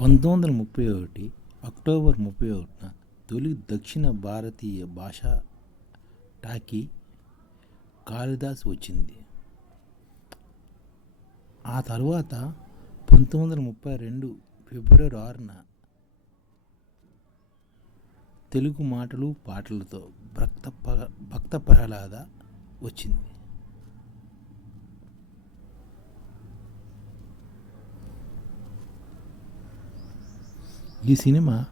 పంతొమ్మిది వందల ముప్పై ఒకటి అక్టోబర్ ముప్పై ఒకటిన తొలి దక్షిణ భారతీయ భాషా టాకీ కాళిదాస్ వచ్చింది. ఆ తర్వాత పంతొమ్మిది వందల ముప్పై రెండు ఫిబ్రవరి ఆరున తెలుగు మాటలు పాటలతో భక్త ప- భక్త ప్రహ్లాద వచ్చింది. ఈ సినిమా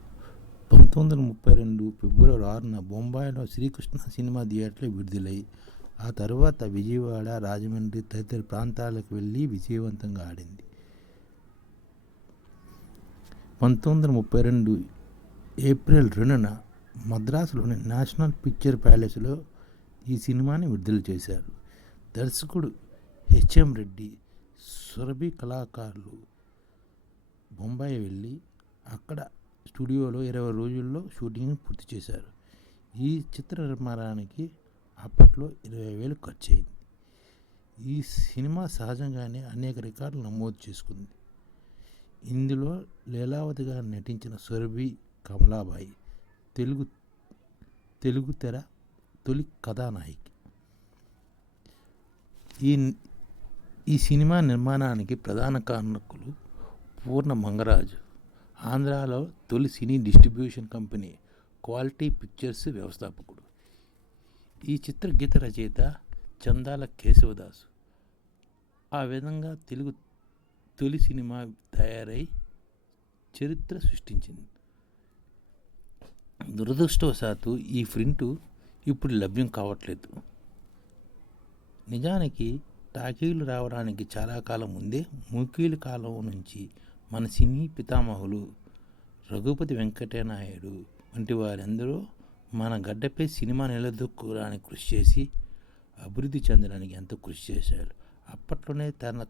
పంతొమ్మిది వందల ముప్పై రెండు ఫిబ్రవరి ఆరున బొంబాయిలో శ్రీకృష్ణ సినిమా థియేటర్లో విడుదలై ఆ తర్వాత విజయవాడ రాజమండ్రి తదితర ప్రాంతాలకు వెళ్ళి విజయవంతంగా ఆడింది. పంతొమ్మిది వందల ముప్పై రెండు ఏప్రిల్ రెండున మద్రాసులోని నేషనల్ పిక్చర్ ప్యాలెస్లో ఈ సినిమాని విడుదల చేశారు. దర్శకుడు హెచ్ఎం రెడ్డి సురభి కళాకారులు బొంబాయి వెళ్ళి అక్కడ స్టూడియోలో ఇరవై రోజుల్లో షూటింగ్ పూర్తి చేశారు. ఈ చిత్ర నిర్మాణానికి అప్పట్లో ఇరవై వేలు ఖర్చు అయింది ఈ సినిమా సహజంగానే అనేక రికార్డులు నమోదు చేసుకుంది. ఇందులో లీలావతిగా నటించిన సురభి కమలాబాయి తెలుగు తెలుగు తెర తొలి కథానాయికి. ఈ ఈ సినిమా నిర్మాణానికి ప్రధాన కారణకులు పూర్ణ మంగరాజు ఆంధ్రాలో తొలి సినీ డిస్ట్రిబ్యూషన్ కంపెనీ క్వాలిటీ పిక్చర్స్ వ్యవస్థాపకుడు. ఈ చిత్ర గీత రచయిత చందాల కేశవదాసు. ఆ విధంగా తెలుగు తొలి సినిమా తయారై చరిత్ర సృష్టించింది. దురదృష్టవశాత్తు ఈ ప్రింటు ఇప్పుడు లభ్యం కావట్లేదు. నిజానికి టాకీలు రావడానికి చాలా కాలం ముందే మూకీల కాలం నుంచి మన సినీ పితామహులు రఘుపతి వెంకటనాయుడు వంటి వారందరూ మన గడ్డపై సినిమా నిలదొక్కడానికి కృషి చేసి అభివృద్ధి చెందడానికి ఎంతో కృషి చేశారు. అప్పట్లోనే తన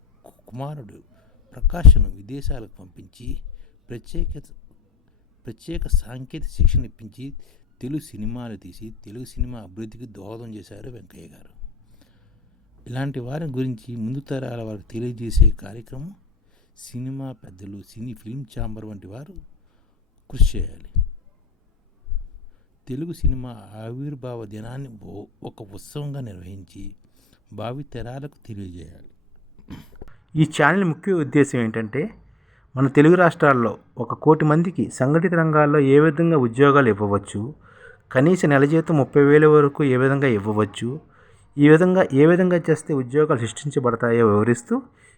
కుమారుడు ప్రకాష్ను విదేశాలకు పంపించి ప్రత్యేక ప్రత్యేక సాంకేతిక శిక్షణ ఇప్పించి తెలుగు సినిమాలు తీసి తెలుగు సినిమా అభివృద్ధికి దోహదం చేశారు వెంకయ్య గారు. ఇలాంటి వారి గురించి ముందు తరాల వారికి తెలియజేసే కార్యక్రమం సినిమా పెద్దలు సినీ ఫిల్మ్ ఛాంబర్ వంటి వారు కృషి చేయాలి. తెలుగు సినిమా ఆవిర్భావ దినాన్ని ఒక ఉత్సవంగా నిర్వహించి భావితరాలకు తెలియజేయాలి. ఈ ఛానల్ ముఖ్య ఉద్దేశం ఏంటంటే మన తెలుగు రాష్ట్రాల్లో ఒక కోటి మందికి సంఘటిత రంగాల్లో ఏ విధంగా ఉద్యోగాలు ఇవ్వవచ్చు కనీస నెల జీతం ముప్పై వేల వరకు ఏ విధంగా ఇవ్వవచ్చు ఈ విధంగా ఏ విధంగా చేస్తే ఉద్యోగాలు సృష్టించబడతాయో వివరిస్తూ